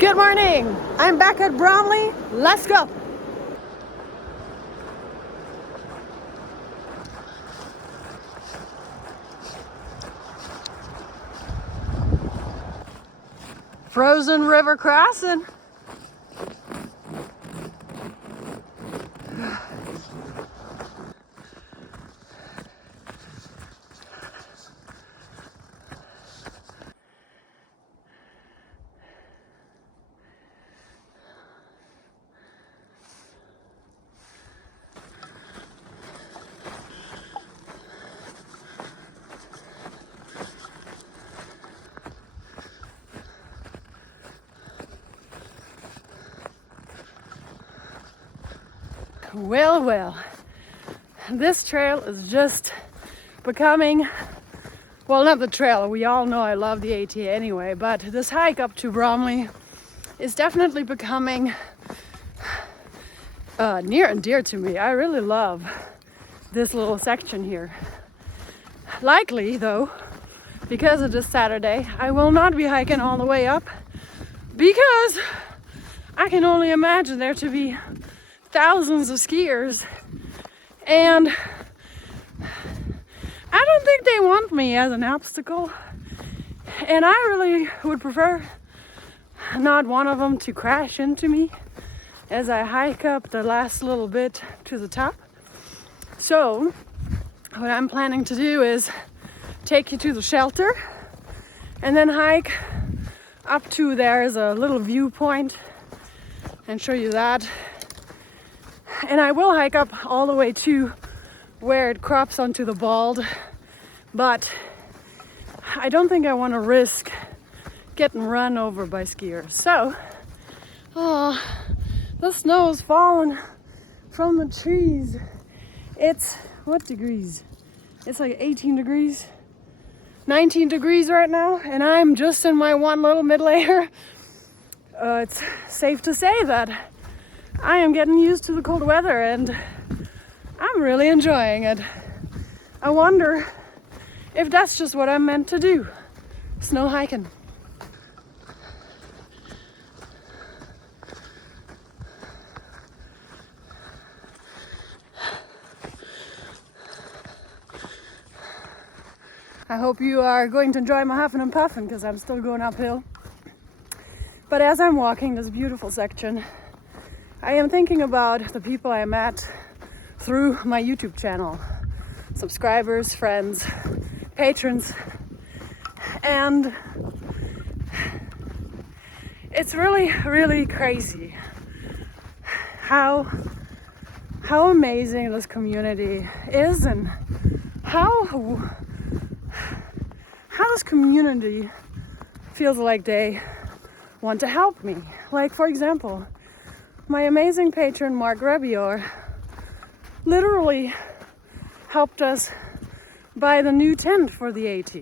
Good morning. I'm back at Bromley. Let's go. Frozen River Crossin. Well, this trail is just becoming, well, not the trail, we all know I love the AT anyway, but this hike up to Bromley is definitely becoming near and dear to me. I really love this little section here. Likely, though, because it is Saturday, I will not be hiking all the way up because I can only imagine there to be thousands of skiers, and I don't think they want me as an obstacle, and I really would prefer not one of them to crash into me as I hike up the last little bit to the top. So what I'm planning to do is take you to the shelter and then hike up to there's a little viewpoint and show you that. And I will hike up all the way to where it crops onto the bald, but I don't think I want to risk getting run over by skiers. So, the snow is falling from the trees. It's, what degrees? It's like 18 degrees, 19 degrees right now, and I'm just in my one little mid-layer. It's safe to say that I am getting used to the cold weather and I'm really enjoying it. I wonder if that's just what I'm meant to do, snow hiking. I hope you are going to enjoy my huffing and puffing because I'm still going uphill. But as I'm walking this beautiful section, I am thinking about the people I met through my YouTube channel, subscribers, friends, patrons, and it's really, really crazy how amazing this community is and how this community feels like they want to help me. Like, for example, my amazing patron Mark Rebior literally helped us buy the new tent for the AT.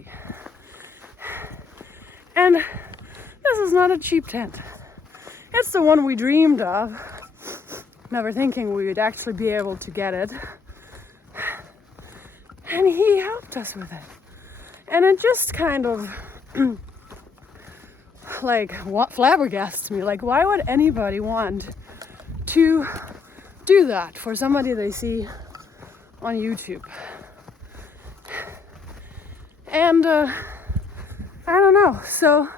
And this is not a cheap tent. It's the one we dreamed of, never thinking we would actually be able to get it. And he helped us with it. And it just kind of like what flabbergasts me. Like, why would anybody want to do that for somebody they see on YouTube? And I don't know. So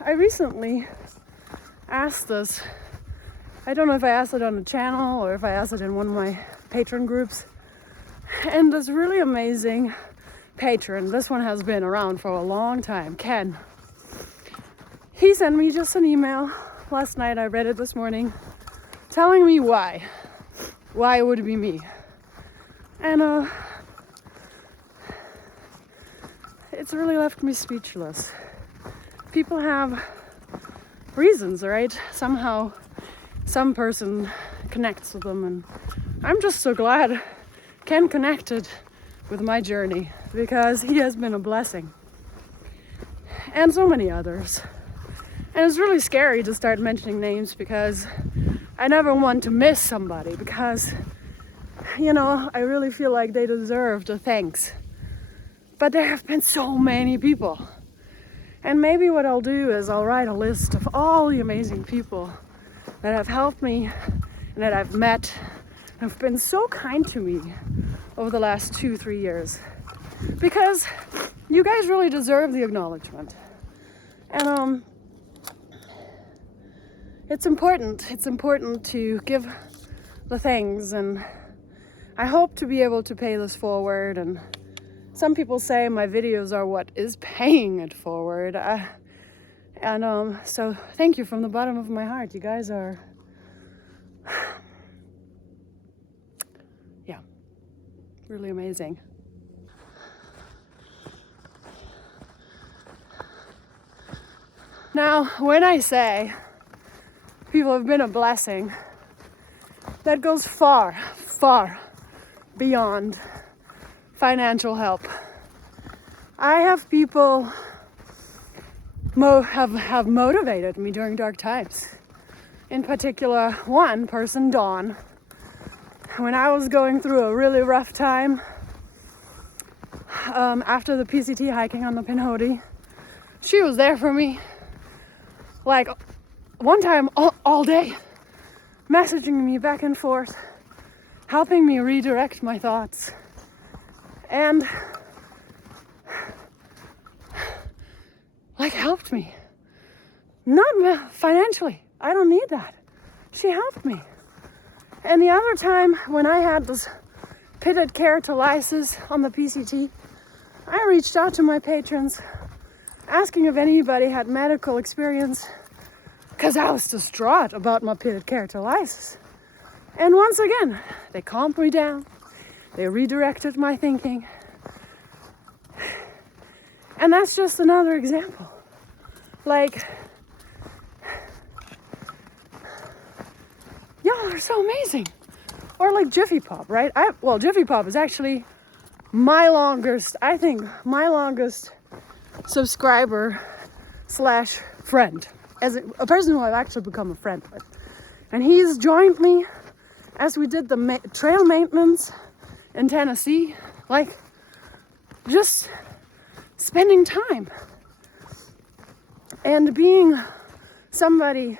I recently asked this. I don't know if I asked it on the channel or if I asked it in one of my patron groups. And this really amazing patron, this one has been around for a long time, Ken. He sent me just an email last night. I read it this morning, telling me why it would be me. And it's really left me speechless. People have reasons, right? Somehow some person connects with them, and I'm just so glad Ken connected with my journey because he has been a blessing, and so many others. And it's really scary to start mentioning names because I never want to miss somebody, because, you know, I really feel like they deserve the thanks. But there have been so many people. And maybe what I'll do is I'll write a list of all the amazing people that have helped me and that I've met and have been so kind to me over the last 2-3 years. Because you guys really deserve the acknowledgement. And it's important. It's important to give the things, and I hope to be able to pay this forward. And some people say my videos are what is paying it forward. So thank you from the bottom of my heart. You guys are, yeah, really amazing. Now, when I say people have been a blessing, that goes far, far beyond financial help. I have people have motivated me during dark times. In particular, one person, Dawn, when I was going through a really rough time after the PCT hiking on the Pinhoti, she was there for me. Like one time all day, messaging me back and forth, helping me redirect my thoughts, and like helped me. Not financially, I don't need that. She helped me. And the other time when I had this pitted keratolysis on the PCT, I reached out to my patrons asking if anybody had medical experience, because I was distraught about my pitted keratolysis. And once again, they calmed me down, they redirected my thinking. And that's just another example. Like, y'all are so amazing. Or like Jiffy Pop, right? Jiffy Pop is actually my longest subscriber / friend, as a person who I've actually become a friend with. And he's joined me as we did the trail maintenance in Tennessee, like just spending time and being somebody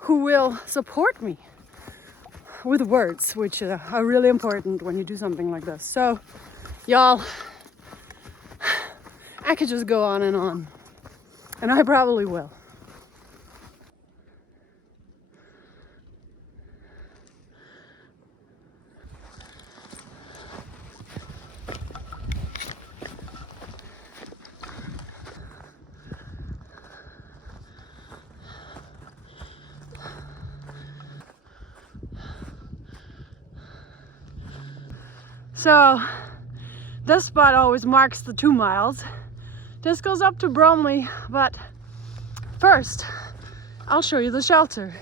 who will support me with words, which are really important when you do something like this. So, y'all, I could just go on, and I probably will. So, this spot always marks the 2 miles. This goes up to Bromley, but first, I'll show you the shelter.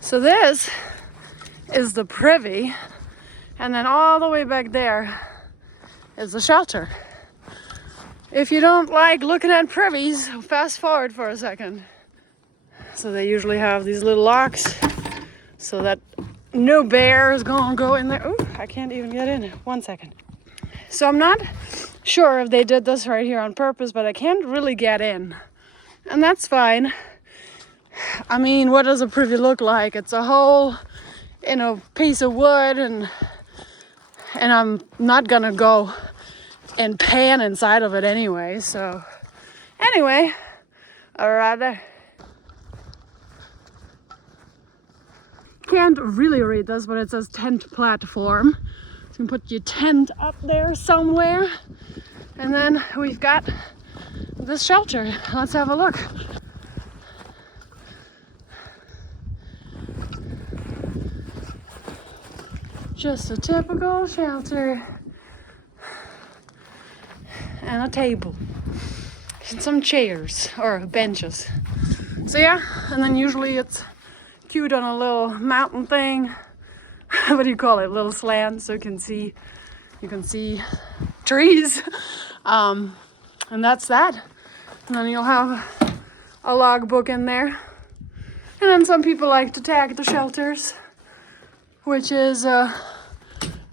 So this is the privy, and then all the way back there is the shelter. If you don't like looking at privies, fast forward for a second. So they usually have these little locks so that no bear is gonna go in there. Ooh, I can't even get in. 1 second. So I'm not sure if they did this right here on purpose, but I can't really get in. And that's fine. I mean, what does a privy look like? It's a hole in a piece of wood, and I'm not gonna go and pan inside of it anyway. So anyway, right there. Can't really read this, but it says tent platform. So you can put your tent up there somewhere. And then we've got this shelter. Let's have a look. Just a typical shelter. And a table. And some chairs or benches. So yeah, and then usually it's cute on a little mountain thing. What do you call it? Little slant, so you can see trees. And that's that. And then you'll have a logbook in there. And then some people like to tag the shelters, which is a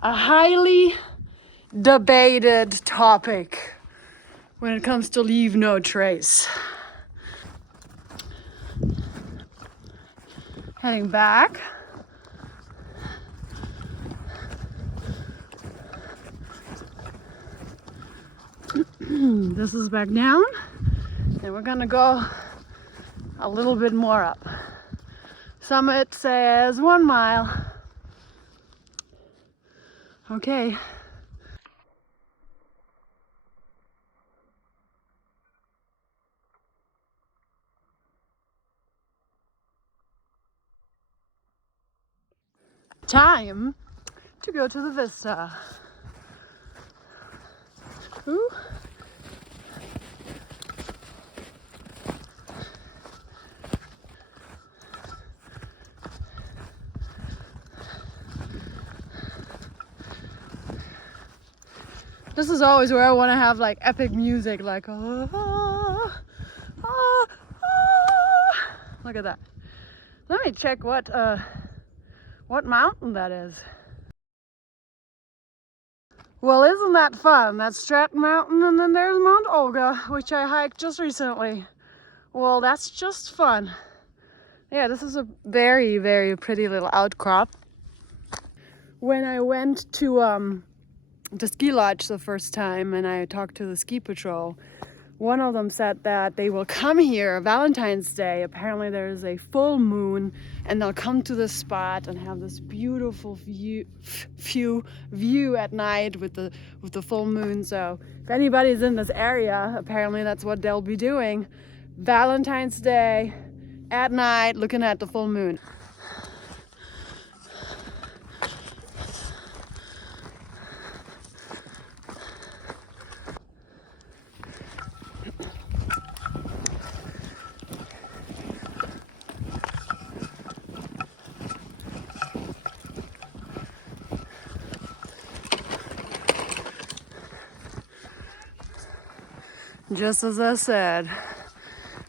highly debated topic when it comes to leave no trace. Heading back. This is back down, and we're gonna go a little bit more up. Summit says 1 mile. Okay. Time to go to the vista. Ooh. This is always where I want to have like epic music, like look at that. Let me check what mountain that is. Well, isn't that fun? That's Stratton Mountain, and then there's Mount Olga, which I hiked just recently. Well, that's just fun. Yeah, this is a very, very pretty little outcrop. When I went to the ski lodge the first time and I talked to the ski patrol, one of them said that they will come here Valentine's Day. Apparently there's a full moon and they'll come to this spot and have this beautiful view at night with the full moon. So if anybody's in this area, apparently that's what they'll be doing. Valentine's Day at night looking at the full moon. Just as I said,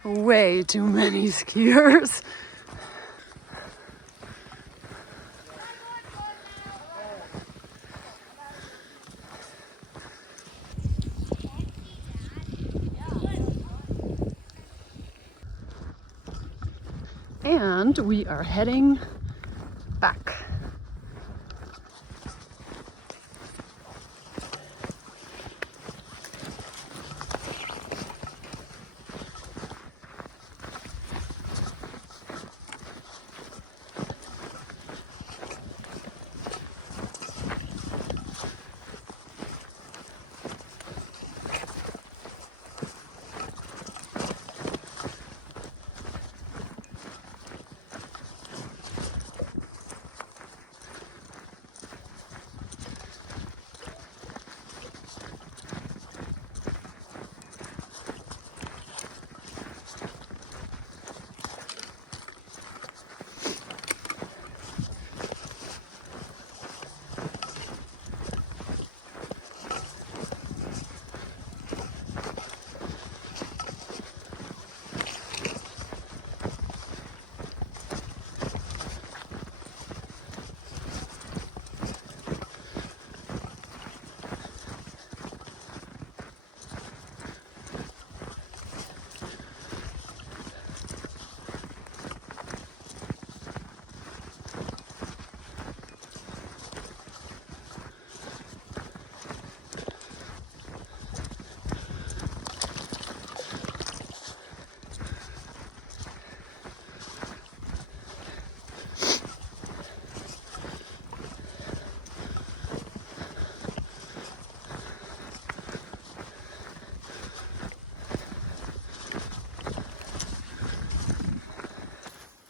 way too many skiers. And we are heading back.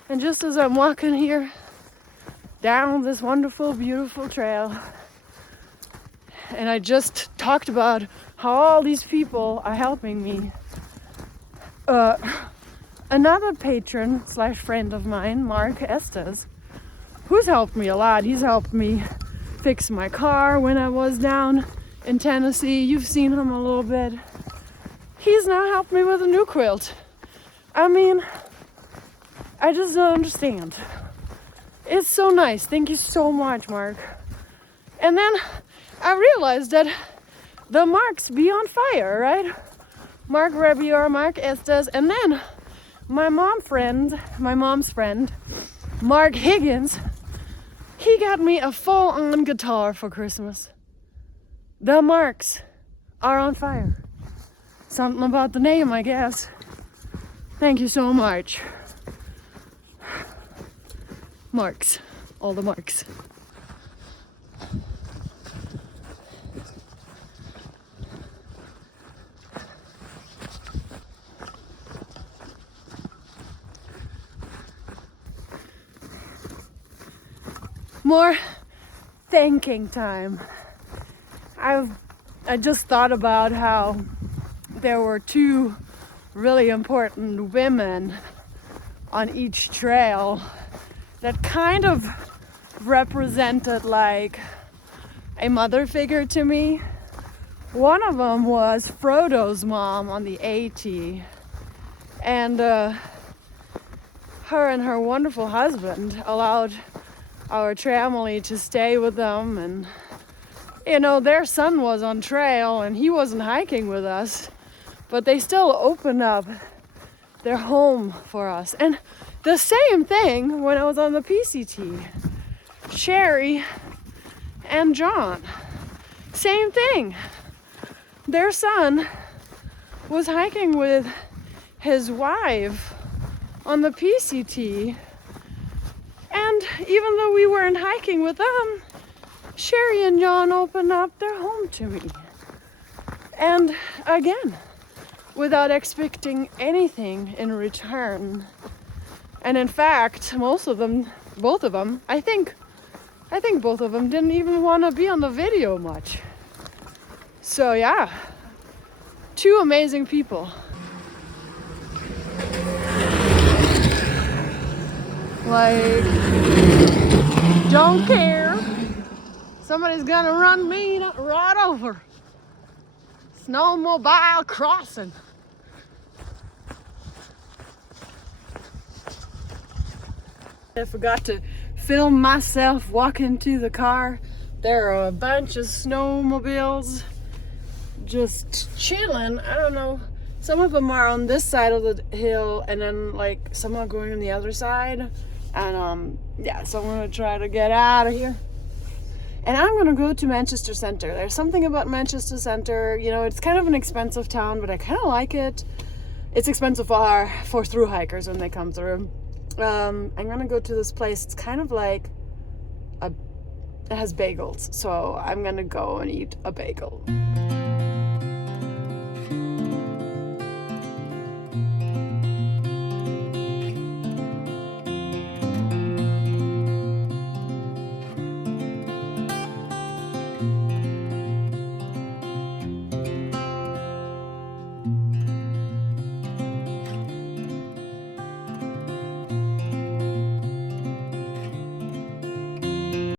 And just as I'm walking here down this wonderful, beautiful trail, and I just talked about how all these people are helping me, another patron slash friend of mine, Mark Estes, who's helped me a lot. He's helped me fix my car when I was down in Tennessee. You've seen him a little bit. He's now helped me with a new quilt. I mean, I just don't understand. It's so nice. Thank you so much, Mark. And then I realized that the Marks be on fire, right? Mark Rebior, Mark Estes, and then my mom's friend, Mark Higgins, he got me a full-on guitar for Christmas. The Marks are on fire. Something about the name, I guess. Thank you so much. Marks, all the Marks. More thanking time. I just thought about how there were two really important women on each trail that kind of represented like a mother figure to me. One of them was Frodo's mom on the AT, and her and her wonderful husband allowed our family to stay with them, and you know, their son was on trail and he wasn't hiking with us, but they still opened up their home for us. And the same thing when I was on the PCT. Sherry and John, same thing. Their son was hiking with his wife on the PCT, and even though we weren't hiking with them, Sherry and John opened up their home to me. And again, without expecting anything in return. And in fact, both of them, I think both of them didn't even want to be on the video much. So yeah, two amazing people. Like, don't care. Somebody's gonna run me right over. Snowmobile crossing. I forgot to film myself walking to the car. There are a bunch of snowmobiles just chilling. I don't know. Some of them are on this side of the hill, and then like some are going on the other side. And yeah, so I'm gonna try to get out of here. And I'm gonna go to Manchester Center. There's something about Manchester Center, you know, it's kind of an expensive town, but I kind of like it. It's expensive for through hikers when they come through. I'm gonna go to this place. It's kind of like it has bagels, so I'm gonna go and eat a bagel.